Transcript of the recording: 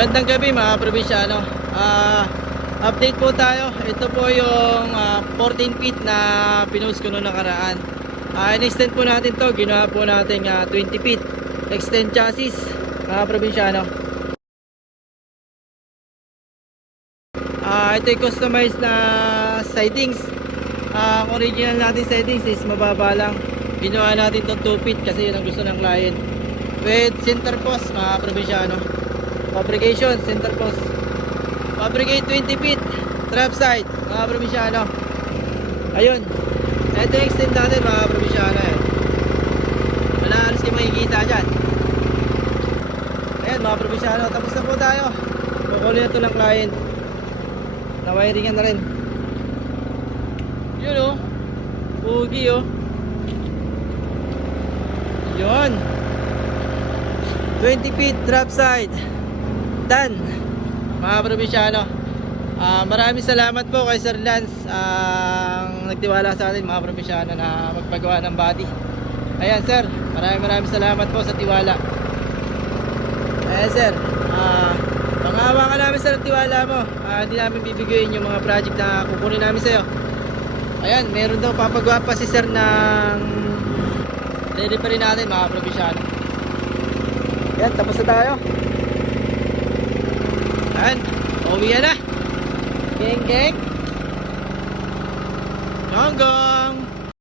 Magandang gabi mga probinsyano. Update po tayo. Ito po yung 14 feet na pinost ko noong nakaraan. In-extend po natin to. Ginawa po natin 20 feet extend chassis mga probinsyano. Ito yung customized na sidings. Ang original natin sidings is mababa lang. Ginawa natin tong 2 feet kasi yun ang gusto ng client. With center post mga probinsyano. Fabrication, center post. Fabricate 20 feet trap side mga probinsyano. Ayun. Ito yung extend natin mga probinsyano. Wala alas kayo makikita dyan. Ayan mga probinsyano. Tapos na po tayo. Kukunin na ito ng client. Na-wiringan na rin. Yun o. Pugi o. Yun. 20 feet drop side. Done. Mga probinsyano. Maraming salamat po kay Sir Lance ang nagtiwala sa atin mga probinsyano na magpagawa ng body. Ayan sir, maraming salamat po sa tiwala. Ayan sir, pangawa ka namin sa tiwala mo. Hindi namin bibigyan yung mga project na kukunin namin sa'yo. Ayan, meron daw papagawa pa si sir ng delivery natin mga probinsyano. Ayan, tapos na tayo. Ayan, uwi na. Geng geng. Gong gong.